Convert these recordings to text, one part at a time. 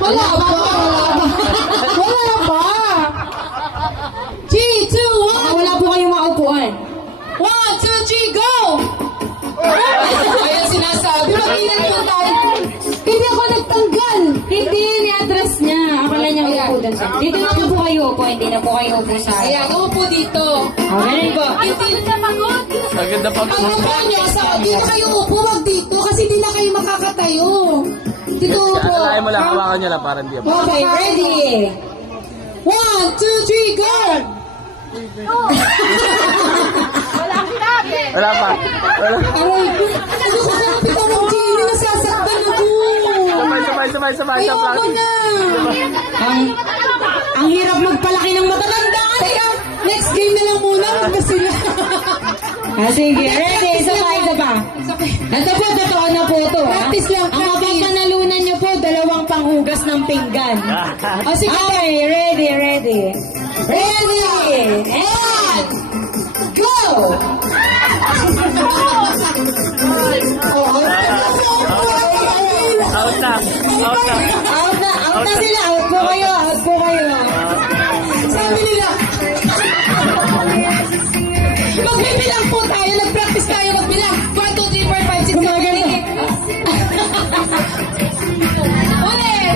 Wala pa. Wala pa. 3, 2, 1. Wala po kayong maupuan. 1, 2, 3, go! Ayan sinasabi. Mag-ingat po tayo. Hindi ako nagtanggal. Hindi, ni-address niya. Akala niya upo doon siya. Dito na po kayo upo. Hindi na po kayo upo sa... Ayan, upo dito. Ganun po. Hindi na pagod. Maganda pag Ang upo nyo, di na kayo upo, wag dito kasi di na kayo makakatayo. Dito upo. Alalayan mo lang, hawakan nyo lang para hindi. Okay, ready? 1, 2, 3, go! Wala pa. Wala. Aray ko. Ano ko kapit ang Jenny? Nasasaktan ako. Sabay. Ayoko na. Ang hirap magpalaki ng matatanda. Teka, next game na lang muna. Huwag na sila. Sige, ready. Isa pa. Ito po, totoo na po ito. Practice lang, Ang practice. mapapanalunan niyo po, 2 panghugas ng pinggan. O sige. Okay, ready. Ready. And go! Out na. Out na sila. Out po kayo. Sabi nila, magbibilang po tayo. Nag-practice tayo magbilang. 1, 2, 3, 4, 5, 6, 7, 8. Ulit!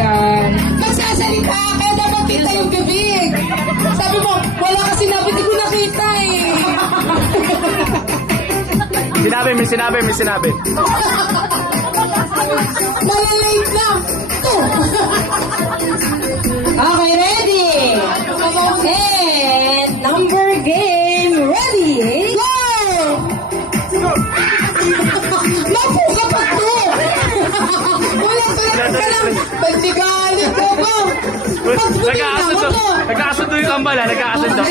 Magsasalita kaya dapat kita yung bibig. Sabi mo, wala ka sinabi, di ko nakita eh. May sinabi. Malalate lang. Okay, ready. And number game. Ready. Go! Napo ka pa to! Wala ka lang. Pagtigalit ko ba? Nagkakasundo yung kambal, ha? Nagkakasundo.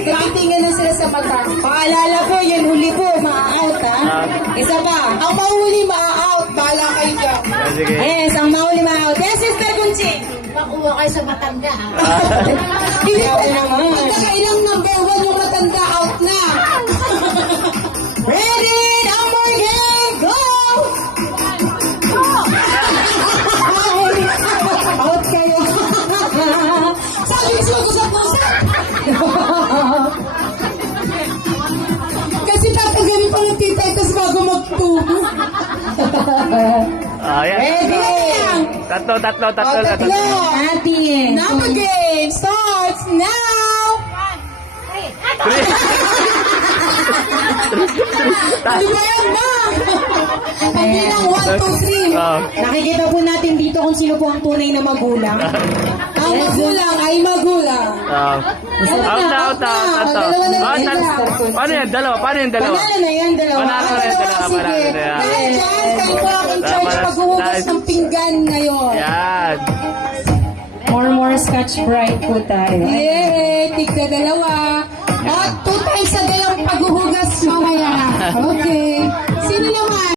Titingnan na sila sa mata. Paalala po, yun huli po. Ma-out, ha? Isa pa. Ang mahuli ma-out. Bahala kayo dyan. Sige. Yes, ang mahuli ma-out. Yes, Sister Kunching. Makuha kayo sa matanda. Hindi po naman. Pagkakailang number 1 yung matanda out na. Ready, number game, go! Out kayo. Sabi ko usap-usap. Kasi tatagaling pa ng tita tapos bago magtubo. Ayan. Ready? Tatlo. Atin. Number game starts now. Libayan na. Pagbilang 1, 2, 3. Nakikita po natin dito kung sino po ang tunay na magulang. Ang magulang ay magulang. Out na. Paano yan? Dalawa. Panalo na yan, dalawa. Panalo na yan. Sige. Dahil dyan, kayo po ang in charge paghuhugas ng pinggan ngayon. Yan. More Scotch Brite po tayo. Yay! Tigka dalawa. At 2 times sa dalawang paghuhugas mamaya. Okay. Sino naman?